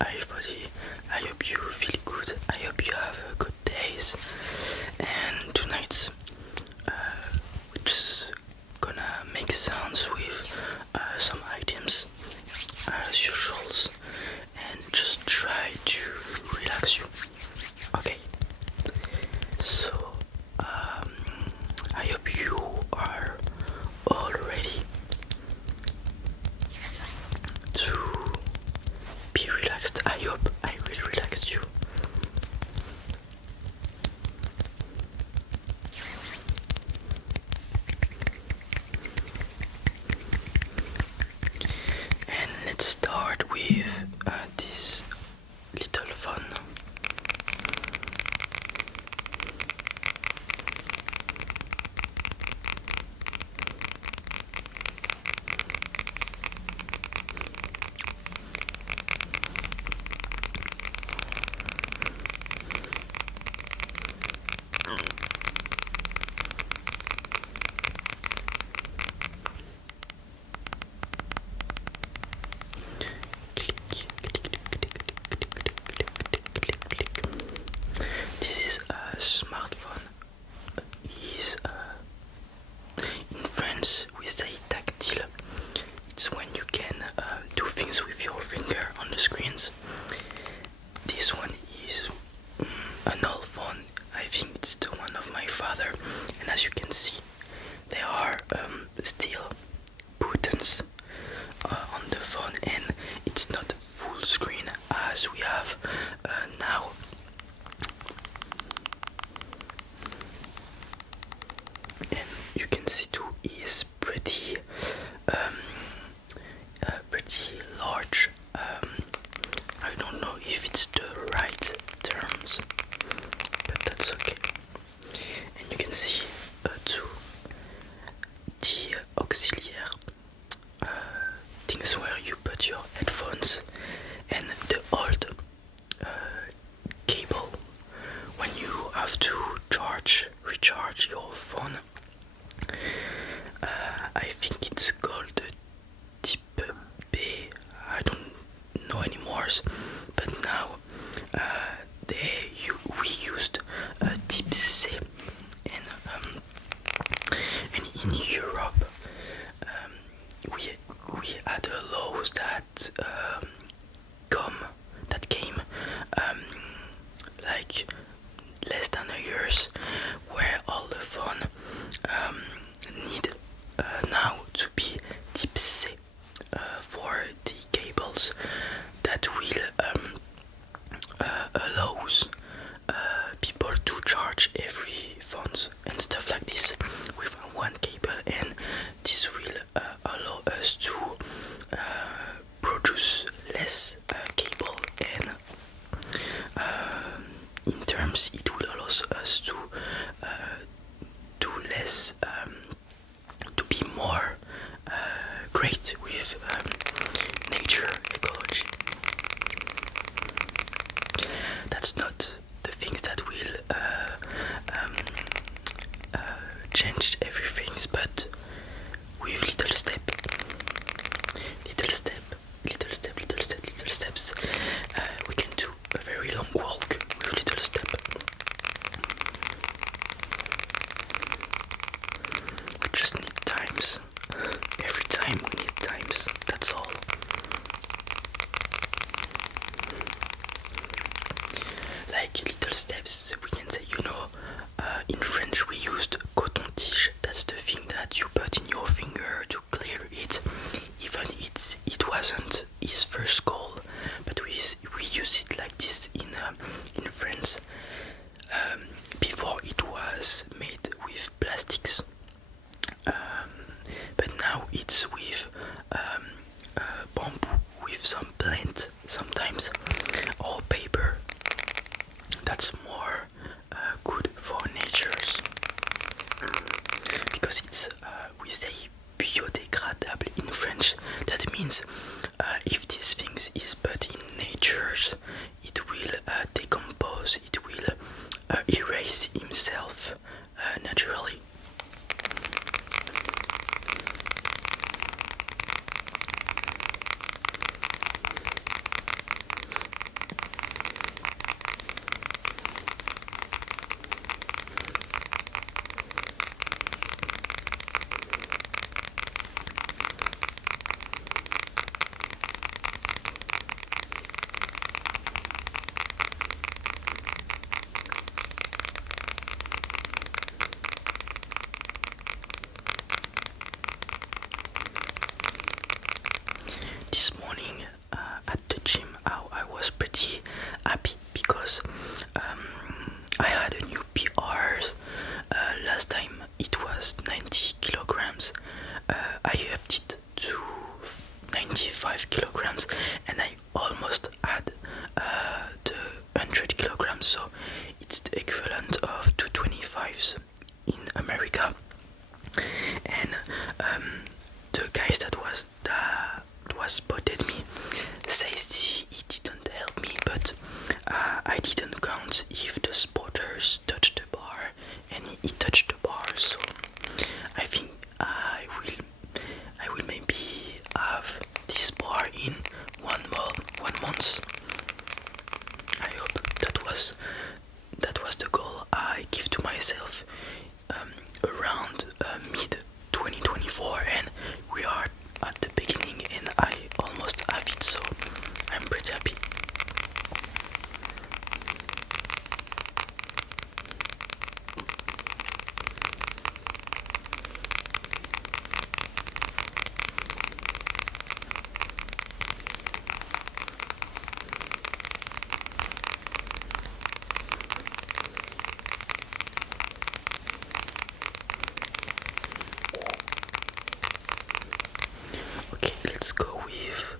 Hi everybody, I hope you feel good, I hope you have a good days. And tonight we're just gonna make sounds with some items as usual and just try to relax you. Okay, so I hope you are all ready to be relaxed. I hope I will relax you. And let's start with this little fun. This is a smartphone. Is in France we say tactile. It's when you can do things with your finger on the screens. This one is an old phone. I think it's the one of my father, and as you can see, there are still buttons on the phone, and it's not full screen as we have now. And you can see too, is pretty large. I don't know if it's the right terms, but that's okay. And you can see too the auxiliary things where you put your headphones and the old cable when you have to recharge your phone. I think it's called the Type B. I don't know anymore, but now we used Type C, and in Europe we had laws that came like less than a years, where all the phone need now to be Type C for the cables that will allows people to charge every phones and stuff like this with one cable, and this will allow us to produce less cable, and in terms it will allow us to do less, to be more great with nature ecology. That's not the things that will change everything, but with little steps, we can do a very long walk with little step. We just need times. Every time we need times. That's all. Like little steps, we can say, in French we used coton-tige. That's the thing that you put in your finger to clear it. Even it wasn't his first goal, but we use it like this in France. Before it was made with plastics, but now it's with bamboo, with some plant sometimes, or paper. That's more good for natures, because it's we say biodegradable in French. That means if this thing is put in natures, it will decompose, it will erase himself naturally. kilograms, and I almost had the 100 kilograms, so it's the equivalent of 225s in America. And the guys that was spotted me says he didn't help me, but I didn't count if the spotters touched the bar, and he touched the bar, so I think I will maybe have this bar in 1 month. I hope that was the goal I give to myself around mid 2024, and we are at the beginning and I almost have it, so I'm pretty happy. Okay, let's go with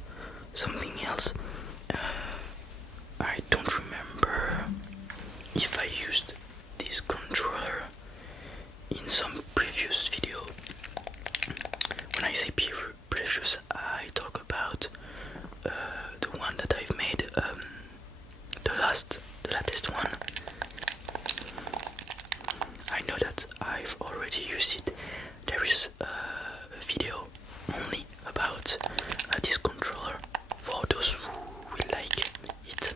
something else. I don't remember if I used this controller in some previous video. When I say previous, I talk about the one that I've made, the latest one. I know that I've already used it. There is a video only about this controller for those who will like it.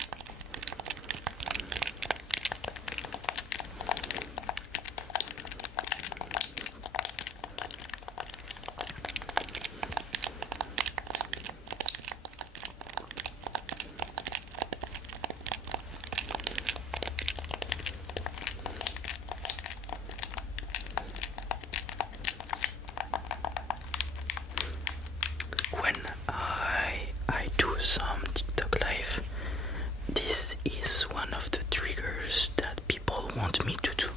When I do some TikTok live, this is one of the triggers that people want me to do.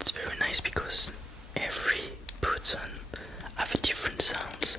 It's very nice because every button have different sounds.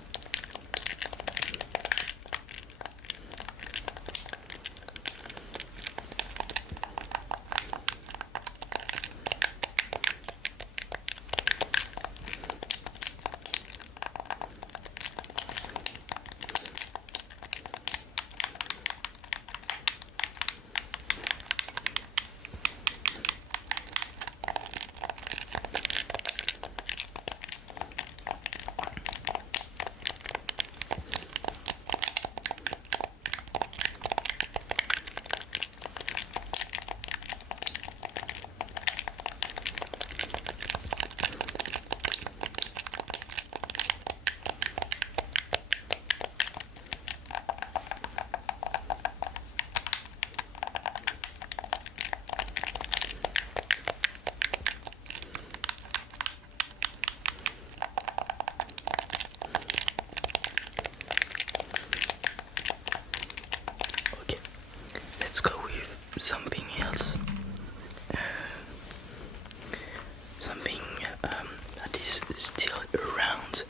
still around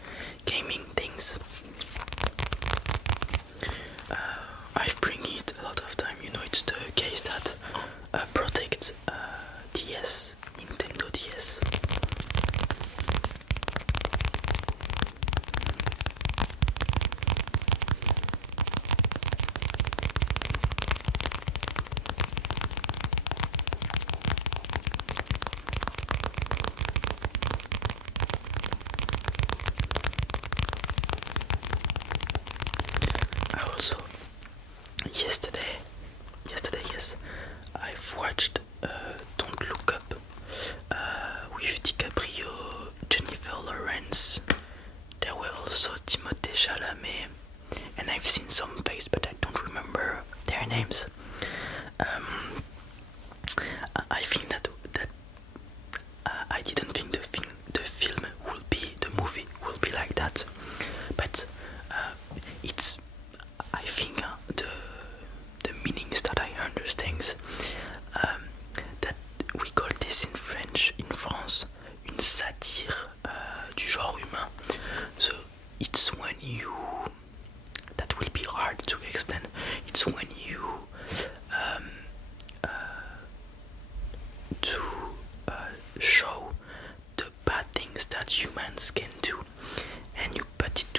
gaming things. I've bring it a lot of time. You know, it's the case that protect DS, Nintendo DS. I also yesterday, yes, I've watched Don't Look Up with DiCaprio, Jennifer Lawrence. There were also Timothée Chalamet, and I've seen some face, but I don't remember their names. I think that I didn't think the film will be, the movie will be like that, but it's, I think the meanings that I understand, that we call this in French, in France, une satire du genre humain. So it's when you, that will be hard to explain. It's when you to show the bad things that humans can do, and you put it